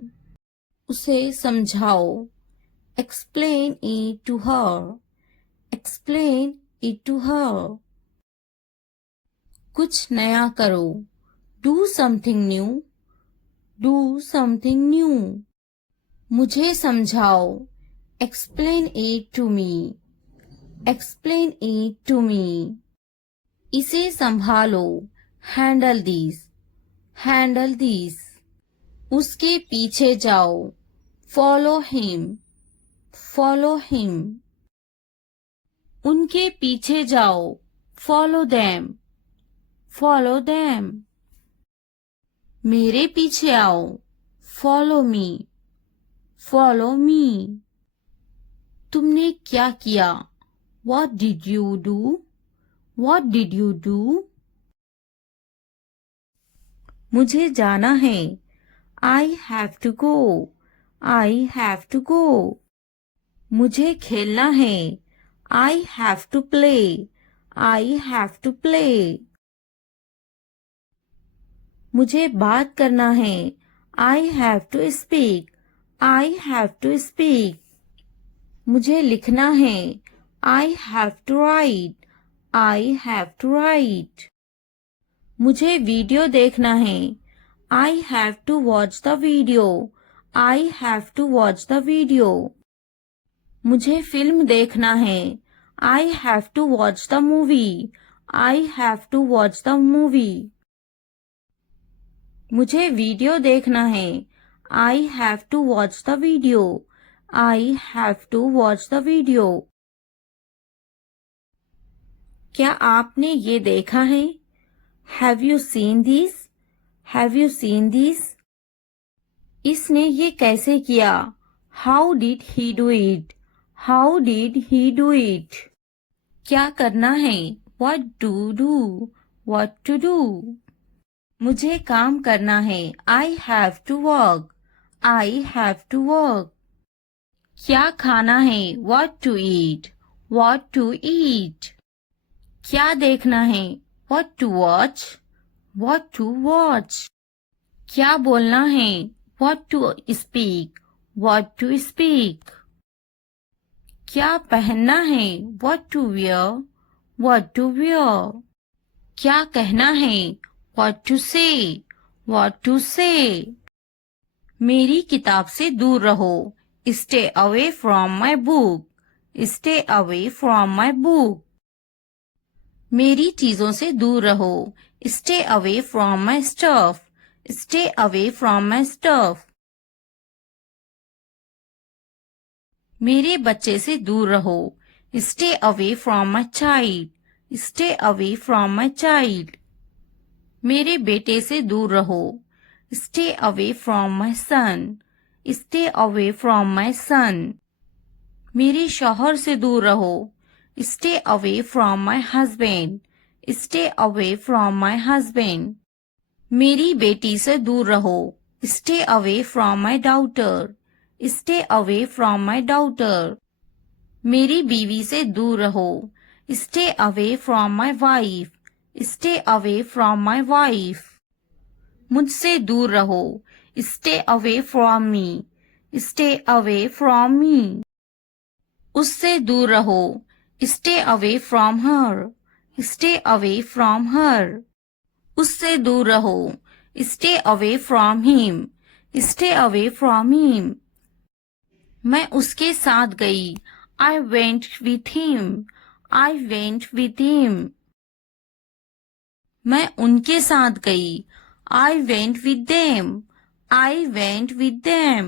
उसे समझाओ. Explain it to her. Explain it to her. कुछ नया करो. Do something new. Do something new. मुझे समझाओ. Explain it to me. Explain it to me. इसे संभालो. Handle this. Handle this. उसके पीछे जाओ. Follow him. Follow him. उनके पीछे जाओ. Follow them. Follow them. मेरे पीछे आओ. Follow me. Follow me. तुमने क्या किया? What did you do? What did you do? मुझे जाना है. I have to go. I have to go. मुझे खेलना है. I have to play. I have to play. मुझे बात करना है. I have to speak. I have to speak. मुझे लिखना है. I have to write. I have to write. मुझे वीडियो देखना है. I have to watch the video. I have to watch the video. मुझे फिल्म देखना है. I have to watch the movie. I have to watch the movie. मुझे video देखना है. I have to watch the video. I have to watch the video. क्या आपने ये देखा है? Have you seen this? Have you seen this? इसने ये कैसे किया? How did he do it? How did he do it? क्या करना है? What to do? What to do? मुझे काम करना है. I have to work. I have to work. क्या खाना है? What to eat? What to eat? क्या देखना है? What to watch? What to watch? क्या बोलना है? What to speak? What to speak? क्या पहनना है? What to wear? What to wear? क्या कहना है? What to say? What to say? मेरी किताब से दूर रहो. Stay away from my book. Stay away from my book. मेरी चीजों से दूर रहो. Stay away from my stuff. Stay away from my stuff. मेरे बच्चे से दूर रहो. Stay away from my child. Stay away from my child. मेरे बेटे से दूर रहो. Stay away from my son. Stay away from my son. मेरे शौहर से दूर रहो. Stay away from my husband. Stay away from my husband. मेरी बेटी से दूर रहो. Stay away from my daughter. Stay away from my daughter. मेरी बीवी से दूर रहो. Stay away from my wife. Stay away from my wife. मुझसे दूर रहो. Stay away from me. Stay away from me. उससे दूर रहो. Stay away from her. Stay away from her. उससे दूर रहो. Stay away from him. Stay away from him. मैं उसके साथ गई. I went with him. I went with him. मैं उनके साथ गई. I went with them. I went with them.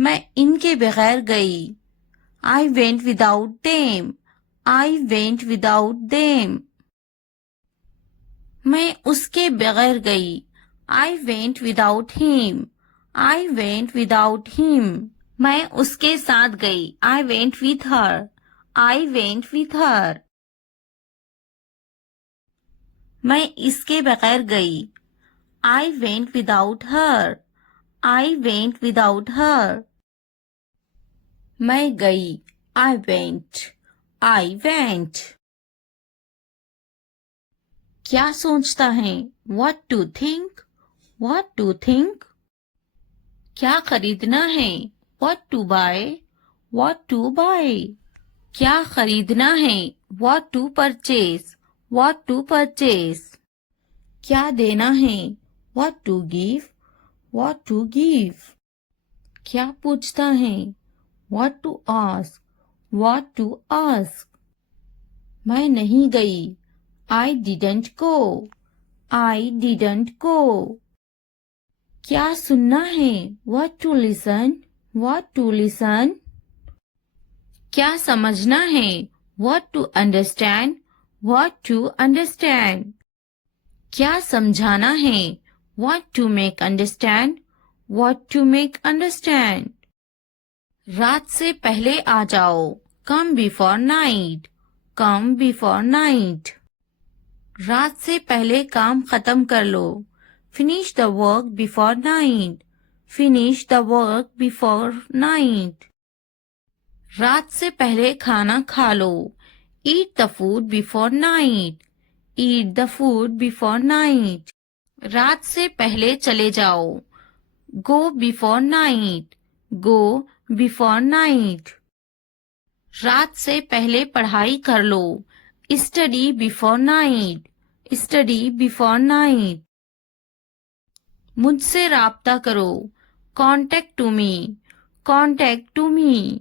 मैं इनके बगैर गई. I went without them. I went without them. मैं उसके बगैर गई. I went without him. I went without him. मैं उसके साथ गई. I went with her. I went with her. मैं इसके बगैर गई. I went without her. I went without her. मैं गई. I went. I went. क्या सोचता है? What to think? What to think? क्या खरीदना है? What to buy? What to buy? क्या खरीदना है? What to purchase? What to purchase? क्या देना है? What to give? What to give? क्या पूछता है? What to ask? What to ask? मैं नहीं गई. I didn't go. I didn't go. क्या सुनना है? What to listen? What to listen? क्या समझना है? What to understand? What to understand? क्या समझाना है? What to make understand? What to make understand? रात से पहले आ जाओ. Come before night. Come before night. रात से पहले काम खत्म कर लो. Finish the work before night. Finish the work before night. रात से पहले खाना खा लो. Eat the food before night. Eat the food before night. रात से पहले चले जाओ. Go before night. Go before night. रात से पहले पढ़ाई कर लो. Study before night. Study before night. मुझसे राब्ता करो. Contact to me. Contact to me.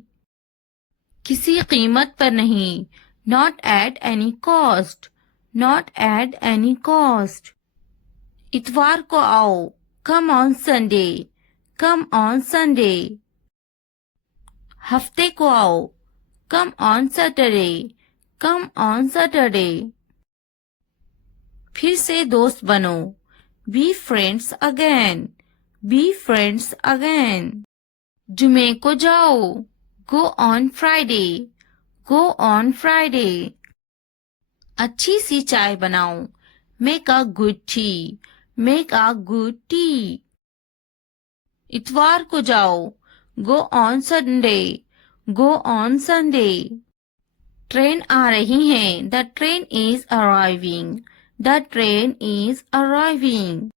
किसी कीमत पर नहीं. Not at any cost. Not at any cost. इतवार को आओ. Come on Sunday. Come on Sunday. हफ्ते को आओ. Come on Saturday. Come on Saturday. फिर से दोस्त बनो. Be friends again. Be friends again. जुमे को जाओ. Go on Friday. Go on Friday. अच्छी सी चाय बनाओ. Make a good tea. Make a good tea. इतवार को जाओ. Go on Sunday. Go on Sunday. Train आ रही है. The train is arriving. The train is arriving.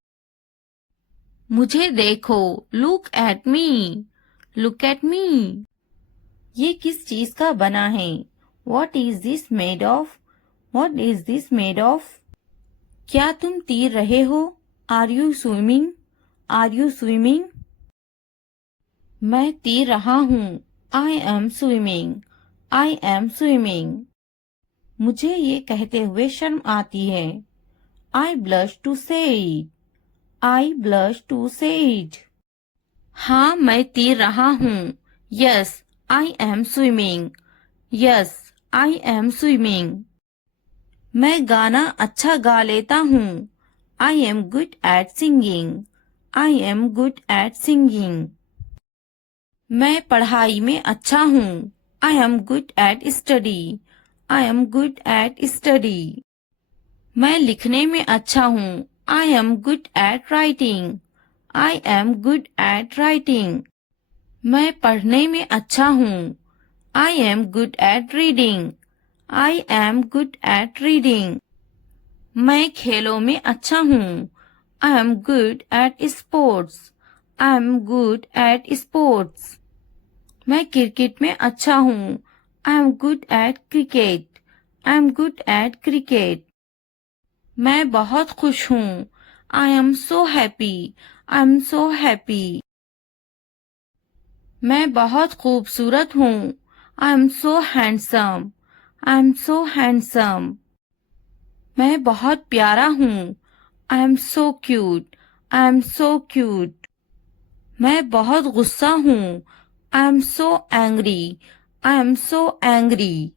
मुझे देखो. Look at me. Look at me. ये किस चीज का बना है? What is this made of? What is this made of? क्या तुम तैर रहे हो? Are you swimming? Are you swimming? मैं तैर रहा हूँ. I am swimming. I am swimming. मुझे ये कहते हुए शर्म आती है. I blush to say it. I blush to say it. हाँ, मैं तैर रहा हूँ. Yes, I am swimming. Yes, I am swimming. मैं गाना अच्छा गा लेता हूँ. I am good at singing. I am good at singing. मैं पढ़ाई में अच्छा हूँ. I am good at study. I am good at study. मैं लिखने में अच्छा हूँ. I am good at writing. I am good at writing. मैं पढ़ने में अच्छा हूँ. I am good at reading. I am good at reading. मैं खेलों में अच्छा हूँ. I am good at sports. I am good at sports. मैं क्रिकेट में अच्छा हूँ. I am good at cricket. I am good at cricket. मैं बहुत खुश हूँ. I am so happy. I am so happy. मैं बहुत खूबसूरत हूँ. I am so handsome. I am so handsome. मैं बहुत प्यारा हूँ. I am so cute. I am so cute. मैं बहुत गुस्सा हूँ. I am so angry. I am so angry.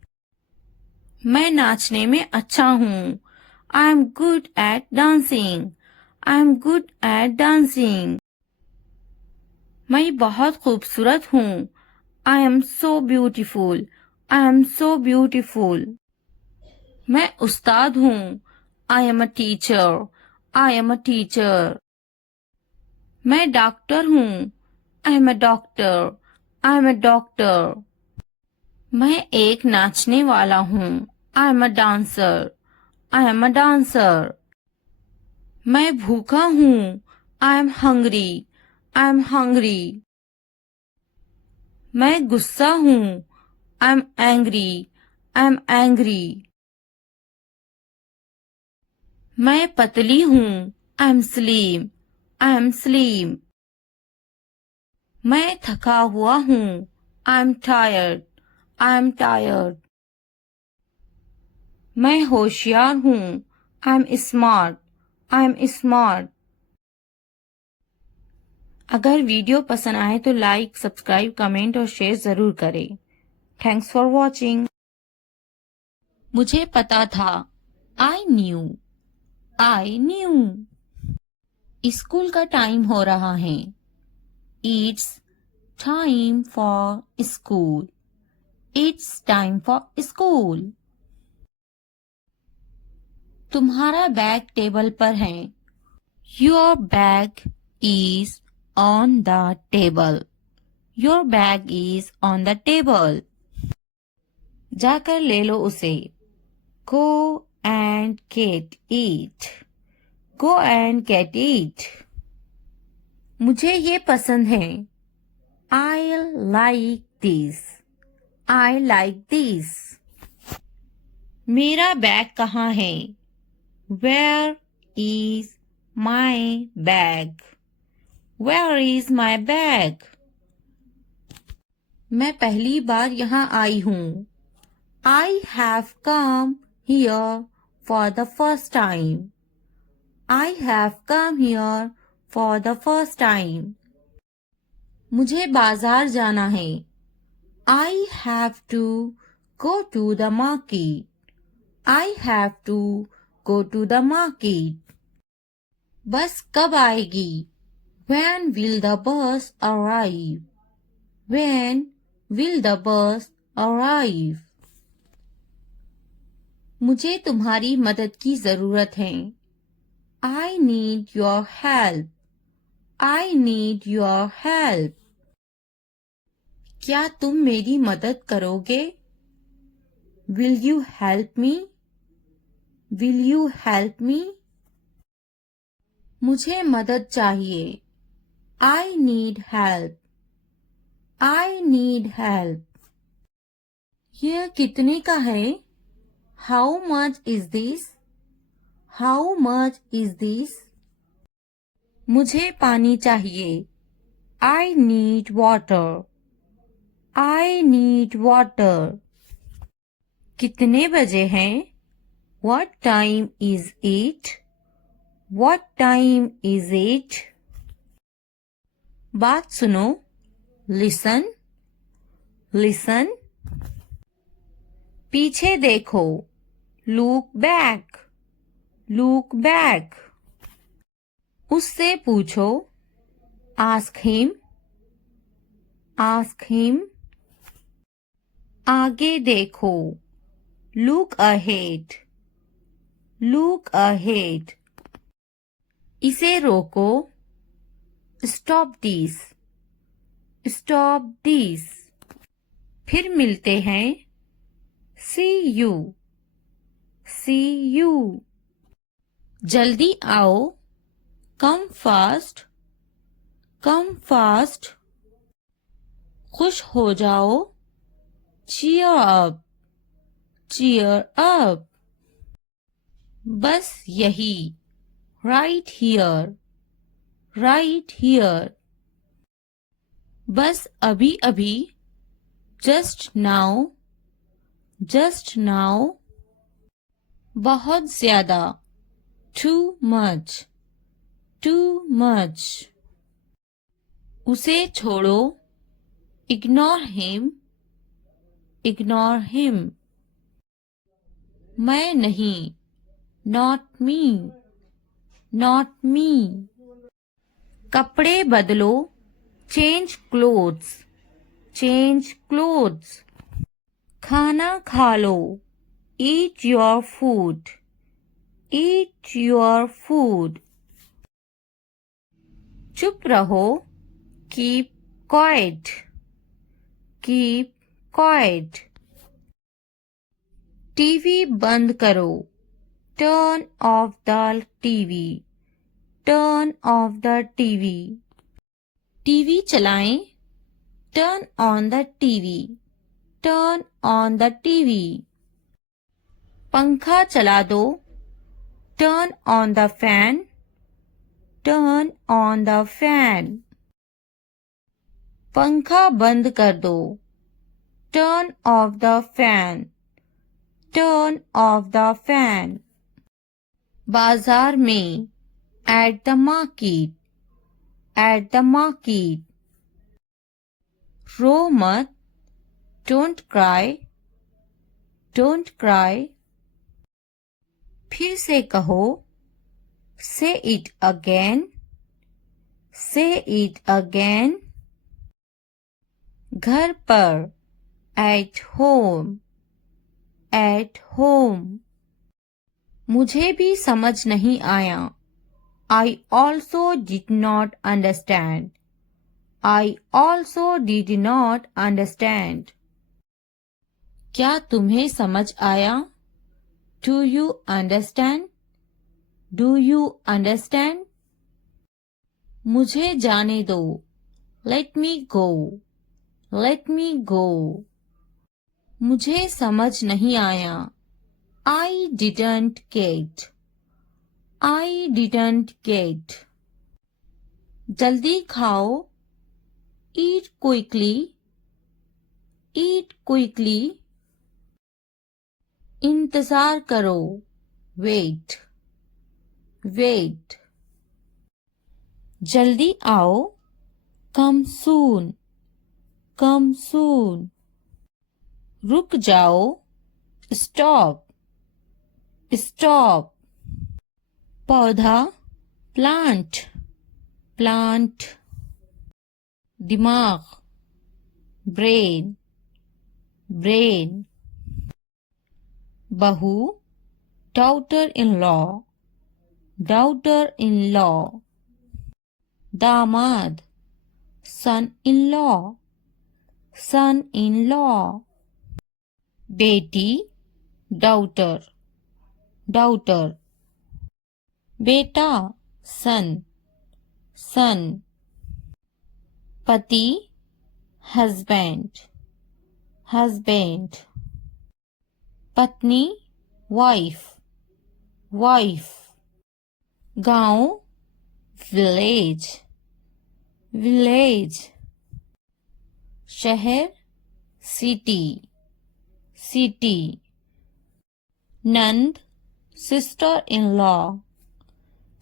मैं नाचने में अच्छा हूँ. I am good at dancing. I am good at dancing. मैं बहुत खूबसूरत हूँ. I am so beautiful. I am so beautiful. मैं उस्ताद हूँ. I am a teacher, I am a teacher. मैं डॉक्टर हूँ, I am a doctor, I am a doctor. मैं एक नाचने वाला हूँ, I am a dancer, I am a dancer. मैं भूखा हूँ, I am hungry, I am hungry. मैं गुस्सा हूँ, I am angry, I am angry. मैं पतली हूँ, I am slim, I am slim. मैं थका हुआ हूँ, I am tired, I am tired. मैं होशियार हूँ, I am smart, I am smart. अगर वीडियो पसंद आए तो लाइक, सब्सक्राइब, कमेंट और शेयर जरूर करें। Thanks for watching. मुझे पता था, I knew, I knew. School का टाइम हो रहा है, it's time for school, it's time for school. तुम्हारा बैग टेबल पर है, your bag is on the table, your bag is on the table. जाकर ले लो उसे, गो and get it, go and get it. मुझे ये पसंद है, I like this, I like this. मेरा बैग कहाँ है, where is my bag, where is my bag. मैं पहली बार यहाँ आई हूँ, I have come here for the first time, I have come here for the first time. मुझे बाजार जाना है, I have to go to the market, I have to go to the market. बस कब आएगी, when will the bus arrive, when will the bus arrive। मुझे तुम्हारी मदद की जरूरत है, I need your help, I need your help। क्या तुम मेरी मदद करोगे, will you help me, will you help me। मुझे मदद चाहिए, I need help, I need help। यह कितने का है, how much is this, how much is this। मुझे पानी चाहिए, I need water, I need water। कितने बजे हैं, what time is it, what time is it। बात सुनो, listen, listen। पीछे देखो, look back, look back। उससे पूछो, ask him, ask him। आगे देखो, look ahead, look ahead। इसे रोको, stop this, stop this। फिर मिलते हैं, see you, see you। जल्दी आओ, come fast, come fast। खुश हो जाओ, cheer up, cheer up। बस यही, right here, right here। बस अभी अभी, just now, just now। बहुत ज्यादा, too much, too much। उसे छोड़ो, ignore him, ignore him। मैं नहीं, not me, not me। कपड़े बदलो, change clothes, change clothes। खाना खा लो, eat your food, Eat your food. चुप रहो. Keep quiet. Keep quiet. TV बंद करो. Turn off the TV. Turn off the TV. TV चलाएं. Turn on the TV. Turn on the TV. पंखा चला दो. Turn on the fan. Turn on the fan. पंखा बंद कर दो. Turn off the fan. Turn off the fan. बाजार में. At the market. At the market. रो मत. Don't cry. Don't cry. फिर से कहो. Say it again. Say it again. घर पर. At home. At home. मुझे भी समझ नहीं आया. I also did not understand. I also did not understand. क्या तुम्हें समझ आया? Do you understand? Do you understand? मुझे जाने दो. Let me go. Let me go. मुझे समझ नहीं आया. I didn't get. I didn't get. जल्दी खाओ. Eat quickly. Eat quickly. इंतजार करो. Wait. Wait. जल्दी आओ. Come soon. Come soon. रुक जाओ. Stop. Stop. पौधा. Plant. Plant. दिमाग. Brain. Brain. बहू. Daughter-in-law. Daughter-in-law. दामाद. Son-in-law. Son-in-law. बेटी. Daughter. Daughter. बेटा. Son. Son. पति. Husband. Husband. पत्नी. Wife. Wife. गांव. Village. Village. शहर. City. City. नंद. Sister-in-law.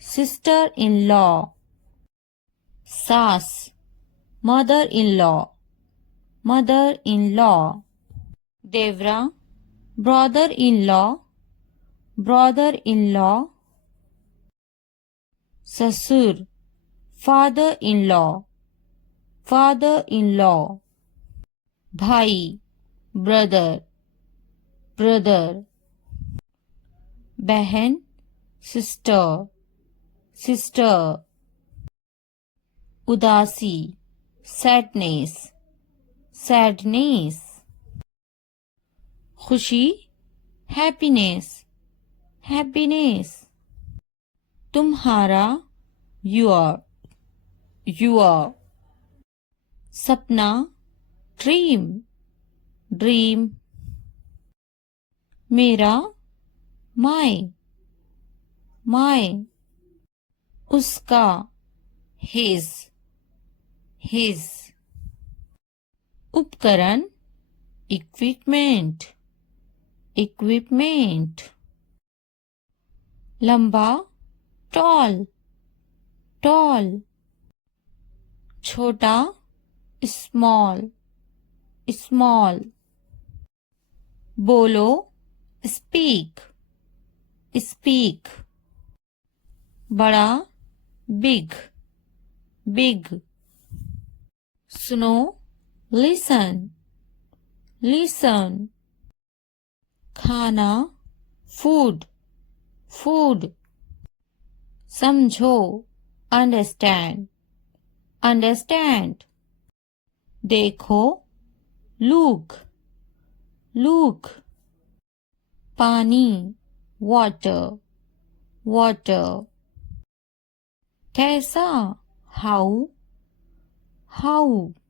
Sister-in-law. सास. Mother-in-law. Mother-in-law. देवरा. Brother-in-law. Brother-in-law. ससुर. Father-in-law. Father-in-law. भाई. Brother. Brother. बहन. Sister. Sister. उदासी. Sadness. Sadness. खुशी. Happiness. Happiness. तुम्हारा. Your. Your. सपना. Dream. Dream. मेरा. My. My. उसका. His. His. उपकरण. Equipment. Equipment. लंबा. Tall. Tall. छोटा. Small. Small. बोलो. Speak. Speak. बड़ा. Big. Big. सुनो. Listen. Listen. खाना. Food. food. समझो, understand, understand. देखो, look, look. पानी, water, water. कैसा, how, how.